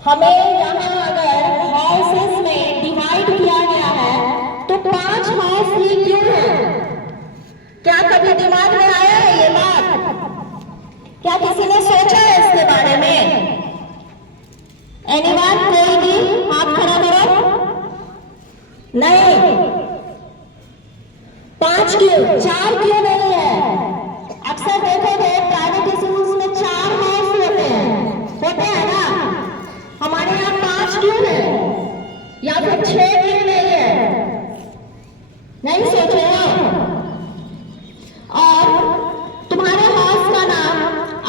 हमें यहाँ अगर हाउसेस में डिवाइड किया गया है तो 5 हाउस ही क्यों है? क्या कभी दिमाग में आया है ये बात? क्या किसी ने सोचा है इसके बारे में? एनीवन, कोई भी हाथ खड़ा करो। नहीं, 5 क्यों, 4 क्यों नहीं है? अक्सर देखोगे प्राइवेट स्कूल्स में 4 हाउस होते हैं ना। हमारे यहाँ 5 क्यों है या फिर 6 क्यों नहीं है? नहीं सोचे हो? और तुम्हारे हाउस का नाम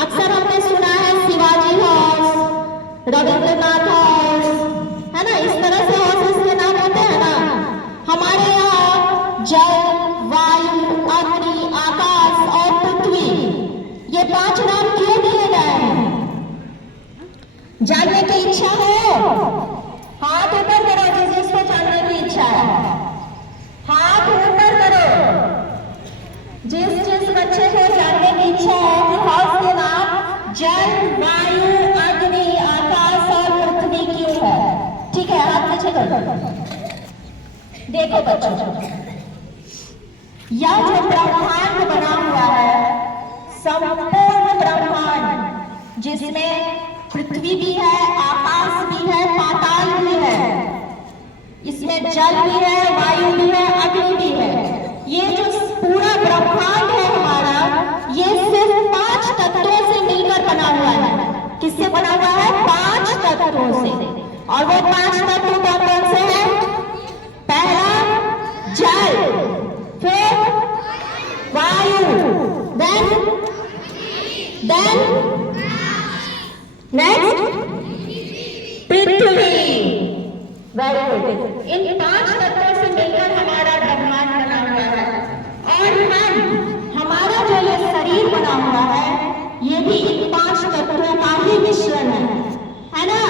अक्सर हमने सुना है शिवाजी हाउस, रविंद्रनाथ हाउस, है ना? इस तरह से हाउसेस के नाम होते हैं ना। हमारे यहाँ जल, वायु, अग्नि, आकाश और पृथ्वी, ये 5 नाम क्यों दिए गए हैं? जानने की इच्छा हो? हाथ ऊपर करो जिसको जानने की इच्छा है। हाथ ऊपर करो जिस बच्चे को जानने की इच्छा है कि हाउस के नाम जल, वायु, अग्नि, आकाश और पृथ्वी क्यों है। ठीक है, हाथ नीचे करो। देखो बच्चों, यह जो ब्रह्मांड बना हुआ है, संपूर्ण ब्रह्मांड, जिसमें पृथ्वी भी है, आकाश भी है, पाताल भी है, इसमें जल भी है, वायु भी है, अग्नि भी है। ये जो पूरा ब्रह्मांड है हमारा, ये सिर्फ 5 तत्वों से मिलकर बना हुआ है। किससे बना हुआ है? 5 तत्वों से। और वो 5 तत्व कौन कौन से हैं? पहला जल, फिर वायु, देन नेक्स्ट पृथ्वी। Very good. इन 5 तत्वों से मिलकर हमारा ब्रह्मांड बना हुआ है। और हमारा जो ये शरीर बना हुआ है, ये भी इन 5 तत्वों का ही मिश्रण है ना?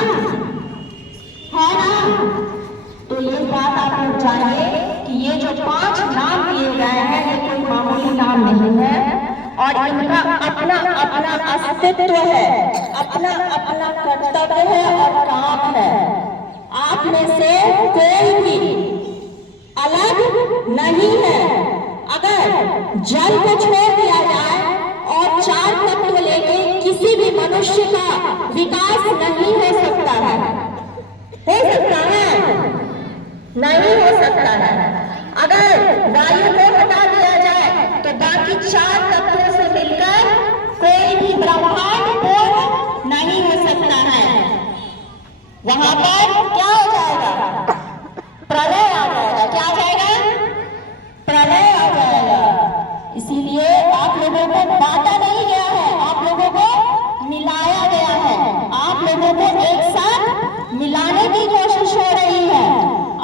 है ना? तो ये बात आप लोग जानिए कि ये जो 5 नाम दिए गए हैं, ये कोई मामूली नाम नहीं है और इनका अपना अपना अस्तित्व है, अपना अपना कर्तव्य है और काम है। आप में से कोई भी अलग नहीं है। अगर जल को छोड़ दिया जाए और 4 तत्व लेके किसी भी मनुष्य का विकास नहीं हो सकता है। हो सकता है? नहीं हो सकता है। अगर वायु को हटा दिया जाए तो बाकी 4 तत्वों से मिलकर कोई भी ब्रह्मांड पूर्ण नहीं हो सकता है। वहां पर क्या हो जाएगा? प्रलय आ जाएगा। क्या आ जाएगा? प्रलय आ जाएगा। इसीलिए आप लोगों को बांटा नहीं गया है, आप लोगों को मिलाया गया है। आप लोगों को एक साथ मिलाने की कोशिश हो रही है।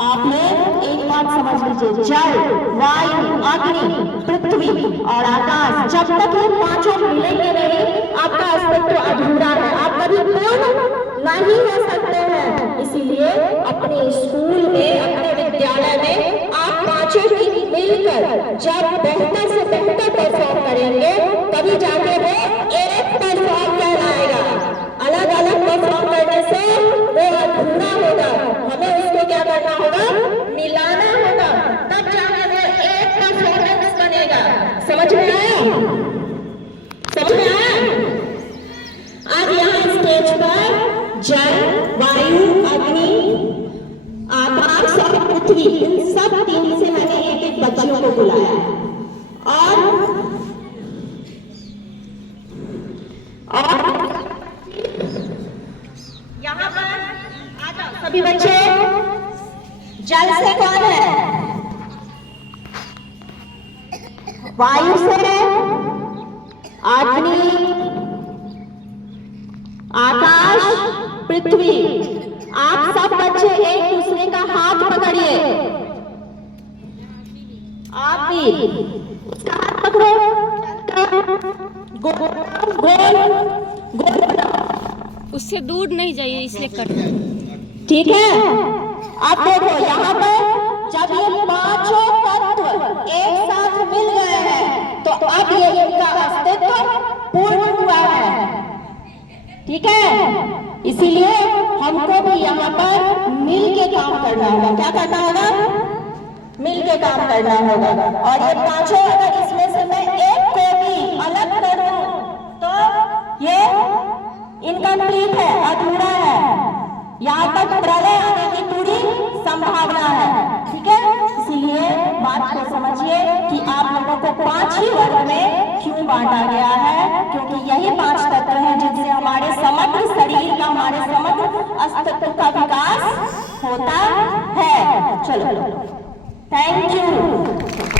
आप लोग एक बात समझ लीजिए, जल, वायु, अग्नि, पृथ्वी और आकाश, जब तक ये 5 मिलेंगे नहीं, आपका अस्तित्व अधूरा है। आप कभी पूर्ण नहीं हो सकते हैं। इसीलिए अपने स्कूल में, अपने विद्यालय में आप 5 ही मिलकर जब बेहतर से बेहतर परफॉर्म करेंगे, तभी जाके वो एक परफॉर्म कहलाएगा। अलग अलग परफॉर्म करने से वो अधूरा होगा। हमें उसको क्या करना होगा? मिलाना होगा, तब जाके वो एक परफॉर्मेंस बनेगा। समझ में आया? समझ में आया? आज यहाँ स्टेज पर जल, वायु, अग्नि, आकाश और पृथ्वी, इन सब 3 से मैंने एक बच्चियों को बुलाया और यहाँ पर आ जाओ सभी बच्चे। जल से कौन है? वायु से अग्नि, आकाश, पृथ्वी। आप सब बच्चे एक दूसरे का हाथ पकड़िए। आप भी उसका हाथ पकड़ो, गोल गोल बनाओ। उससे दूर नहीं जाइए, इसलिए कर। ठीक है? आप देखो यहाँ पर जब ये 5 तत्व एक साथ मिल गए हैं तो अब ये इनका अस्तित्व पूर्ण हुआ है। ठीक है, इसीलिए हमको भी यहाँ पर मिल के काम करना होगा। क्या करना होगा? मिल के काम करना होगा। और ये पांचों अगर इसमें से मैं एक को भी अलग कर दूं तो ये इनकम्प्लीट है, अधूरा है, यहाँ तक प्रलय आने की पूरी संभावना है। ठीक है, इसीलिए बात को समझिए कि आप लोगों को 5 ही वर्ग में क्यों बांटा गया है, क्योंकि यही 5 तत्व हैं जिनसे हमारे समग्र शरीर का, हमारे समग्र अस्तित्व का विकास होता है। चलो, थैंक यू।